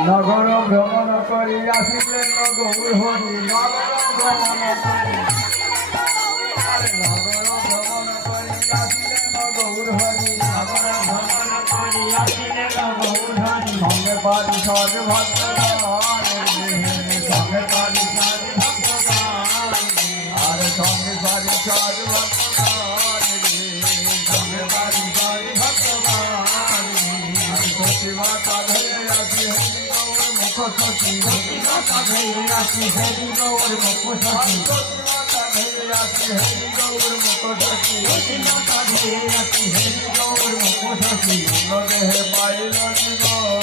নগর ভ্রমণ করি আসিলেন গৌর হরি নগর ভ্রমণ করি নগর ভ্রমণ করি আসিলেন গৌর হরি নগর ভ্রমণ করি আসিলেন গৌর হরি সঙ্গে পারি সজ ভক্তগণ সঙ্গে পারি সজ ভক্তগণ আর সঙ্গে পারি সজ ভক্তগণ সঙ্গে পারি সজ ভক্তগণ সতী মাতা ধরে আসি হরি গৌর মুখ সতী সতী মাতা ধরে আসি হরি গৌর মুখ সতী সতী মাতা ধরে আসি হরি গৌর মুখ সতী সতী মাতা ধরে আসি হরি গৌর মুখ সতী দেহে পাইল জীবন